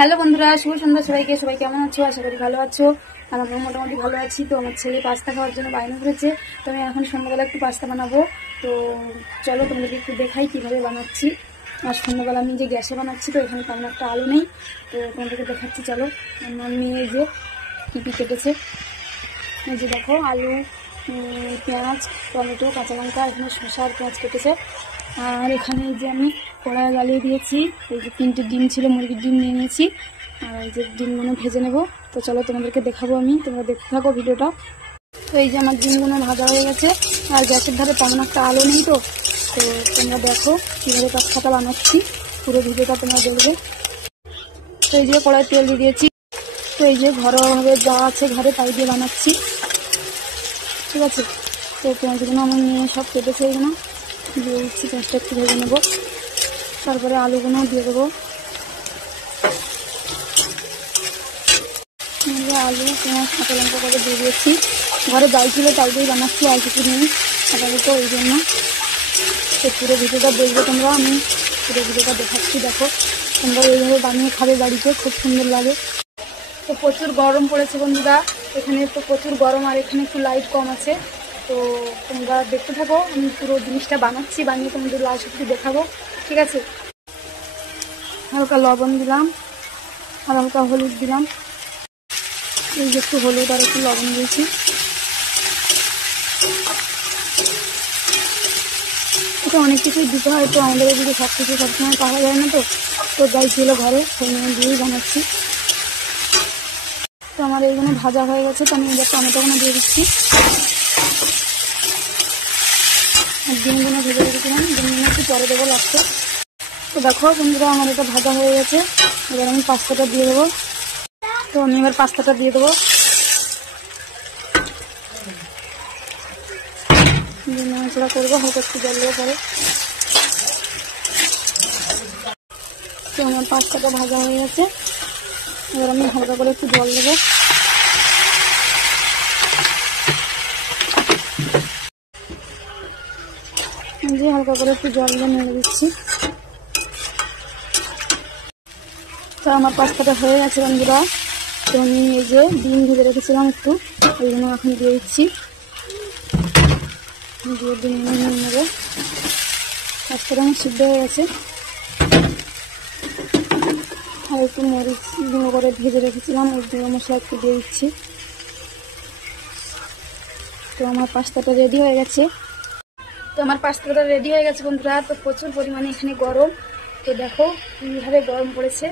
Hello বন্ধুরা, শুভ সন্ধ্যা সবাইকে। সবাই কেমন আছো? আশা করি ভালো আছো। আমরা মোটামুটি ভালো আছি। তো আমার ছেলে পাস্তা খাওয়ার জন্য বায়না করেছে, তো আমি এখন সন্ধ্যাবেলা একটু পাস্তা বানাবো। তো চলো তোমাদেরকে একটু দেখাই কিভাবে বানাচ্ছি। আর সন্ধ্যাবেলা আমি যে গ্যাসে বানাচ্ছি, তো এখানে তেমন একটা আলো নেই, তো তোমাদেরকে দেখাচ্ছি। চলো, আমার মেয়ে যে কী কেটেছে, এই যে দেখো, আলু, পেঁয়াজ, টমেটো, কাঁচা লঙ্কা, এখানে শসা আর পেঁয়াজ কেটেছে। আর এখানে এই যে আমি কড়াই জ্বালিয়ে দিয়েছি, এই যে 3টে ডিম ছিল, মুরগির ডিম নিয়ে নিয়েছি। আর এই যে ডিমগুলো ভেজে নেব। তো চলো তোমাদেরকে দেখাবো আমি, তোমরা দেখতে থাকো ভিডিওটা। তো এই যে আমার ডিমগুলো ভাজা হয়ে গেছে। আর গ্যাসের ধারে তেমন একটা আলো নেই, তো তো তোমরা দেখো কীভাবে পাস্তাটা বানাচ্ছি, পুরো ভিডিওটা তোমরা দেখবে। তো এই যে কড়াই তেল দিয়ে দিয়েছি। তো এই যে ঘরোয়াভাবে যা আছে ঘরে তাই দিয়ে বানাচ্ছি, ঠিক আছে। তো পেঁয়াজগুলো আমার নিয়ে সব কেটেছে, এইগুলো দিয়ে দিচ্ছি। পেঁয়াজটা একটু ভেজে নেবো, তারপরে আলুগুলো দিয়ে দেবো। আলু, পেঁয়াজ, কাঁচা লঙ্কা করে দিয়ে দিয়েছি। ঘরে যাই ছিল তাই দিয়েই বানাচ্ছি, আর কিছু নেই আপাতত, ওই জন্য। তো পুরো ভিডিওটা দেখবে তোমরা, আমি পুরো ভিডিওটা দেখাচ্ছি। দেখো, তোমরা এইভাবে বানিয়ে খাবে বাড়িতে, খুব সুন্দর লাগে। তো প্রচুর গরম পড়েছে বন্ধুরা, এখানে তো প্রচুর গরম, আর এখানে একটু লাইট কম আছে। তো তোমরা দেখতে থাকো, আমি পুরো জিনিসটা বানাচ্ছি, বানিয়ে তোমাদের লাস্ট অবধি দেখাবো, ঠিক আছে। হালকা লবণ দিলাম, আর হালকা হলুদ দিলাম। এই যে একটু হলুদ আর একটু লবণ দিয়েছি। এটা অনেক কিছুই দিতে হয়, তো আমাদের এদিকে সব কিছু সবসময় পাওয়া যায় না, তো যাই ছিল ঘরে সেই দিয়েই বানাচ্ছি। তো আমার এইগুলো ভাজা হয়ে গেছে, তো আমি এবার টমেটোগুলো দিয়ে দিচ্ছি। আর ডিমগুলো ভেজে রেখেছিলাম, ডিমগুলো একটু পরে দেবো লাস্টে। তো দেখো বন্ধুরা, আমার এটা ভাজা হয়ে গেছে। এবার আমি পাস্তাটা দিয়ে দেবো। তো আমি এবার পাস্তাটা দিয়ে দেবো, নাড়াচাড়া করবো, হালকা একটু জল দেবো পরে। তো আমার পাস্তাটা ভাজা হয়ে গেছে, এবার আমি হালকা করে একটু জল দেবো। দিয়ে হালকা করে একটু জল দিয়ে নেড়ে দিচ্ছি। তো আমার পাস্তাটা হয়ে গেছে বন্ধুরা। তো আমি এই যে ডিম ভেজে রেখেছিলাম একটু, ওইগুলো এখন দিয়ে দিচ্ছি। দিয়ে ডিম নিয়ে নেবো। পাস্তাটা আমার সিদ্ধ হয়ে গেছে। আর একটু মরিচ গুঁড়ো করে ভেজে রেখেছিলাম, ওই গুঁড়ো মশলা একটু দিয়ে দিচ্ছি। তো আমার পাস্তাটা রেডি হয়ে গেছে। বন্ধুরা। তো প্রচুর পরিমাণে এখানে গরম, তো দেখো কীভাবে গরম পড়েছে।